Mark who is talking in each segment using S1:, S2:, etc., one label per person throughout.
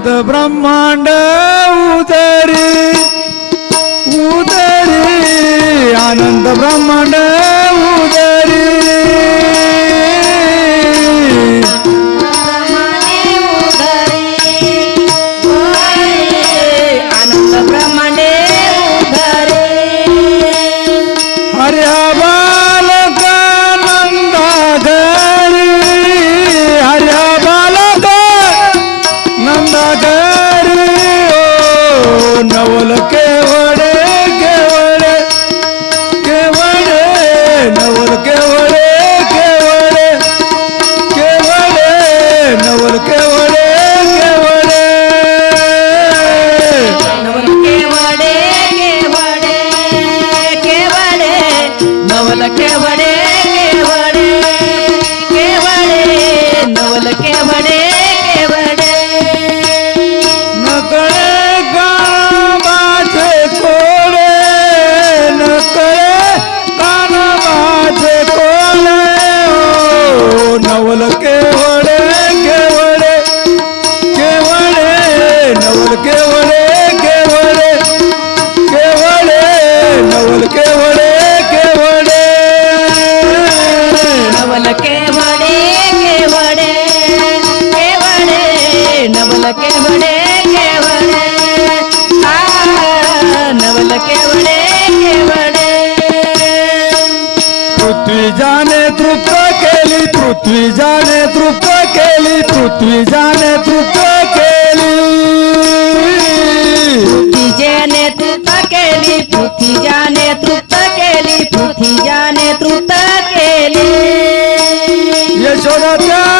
S1: अनंत ब्रह्मांड उदरी उदरी अनंत ब्रह्मांड उदरी
S2: आनंद ब्रह्मांडे उधरे
S1: हरे केवडे केवडे केवडे नवल केवडे. जाने तृप्त केली पृथ्वी जाने तृप्त केली पृथ्वी जाने तृप्त केली.
S2: पृथ्वीजाने तृप्त केली लिए तृप्त केली पृथ्वीजाने तृप्त केली.
S1: यशोदा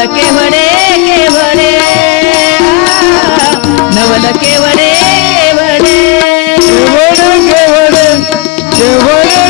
S2: नवल केवडे केवडे आ नवल केवडे केवडे
S1: केवळ केवळ केवळ केवळ